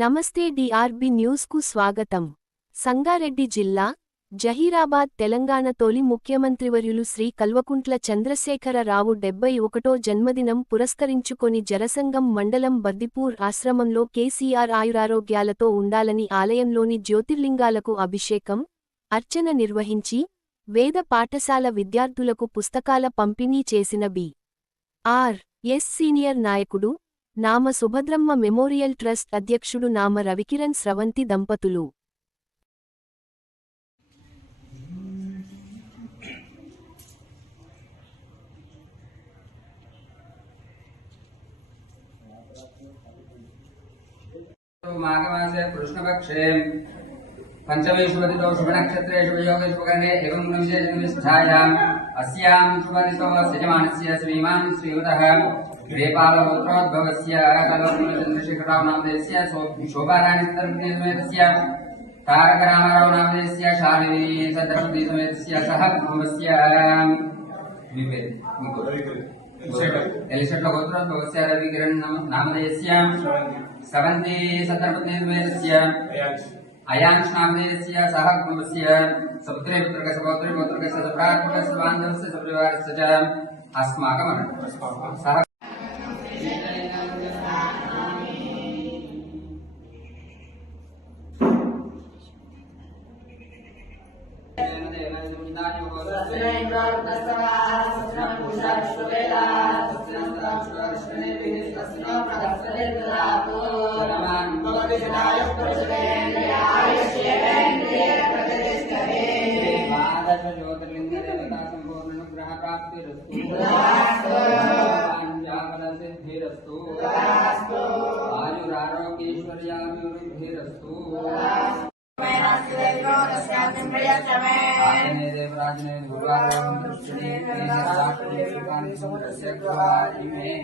నమస్తే DRB news కు స్వాగతం. సంగారెడ్డి జిల్లా జహీరాబాద్ తెలంగాణ తొలి ముఖ్యమంత్రివర్యులు శ్రీ కల్వకుంట్ల చంద్రశేఖరరావు 71వ జన్మదినం పురస్కరించుకొని జరసంగం మండలం బద్దిపూర్ ఆశ్రమంలో కేసీఆర్ ఆయురారోగ్యాలతో ఉండాలని ఆలయంలోని జ్యోతిర్లింగాలకు అభిషేకం, అర్చన నిర్వహించి వేద పాఠశాల విద్యార్థులకు పుస్తకాల పంపిణీ చేసిన బి.ఆర్.ఎస్. సీనియర్ నాయకుడు, నామ సుభద్రమ్మ మెమోరియల్ ట్రస్ట్ అధ్యక్షుడు నామ రవికిరణ్ స్రవంతి దంపతులు. माघमासे कृष्णपक्षे पंचमेषु वदितो शुभनक्षत्रेषु वियोगेष्वकरणे एवं विशेषनिष्ठायाम् अस्यां शुभदितो सजमानस्य श्रीमान् श्रीयुतः रेपालगोत्रोद्भवस्य कल्वकुट्लचन्द्रशेखरराव नामधेयस्य शोभाराणिस्तरसमेतस्य तारकरामाराव नामधेयस्य शालिनी सदर्शदीसमेतस्य सह कुटुम्बस्य एलिशट् गोत्रोद्भवस्य रविकिरण్ नामधेयस्य स्रवन्ती सदर्शदीसमेतस्य अयांश नामधेयस्य सह कुटुम्बस्य सपुत्रे पुत्रस्य सपौत्रे पौत्रस्य सप्रात्मकस्य बान्धवस्य सपरिवारस्य च अस्माकं सह ज्योतिर्लिंग देवता संपूर्ण अनुग्रह प्राप्तिरस्तु आयुरारोग्यैश्वर्याभिवृद्धिरस्तु देवराजने गुरुवारों दृष्टि में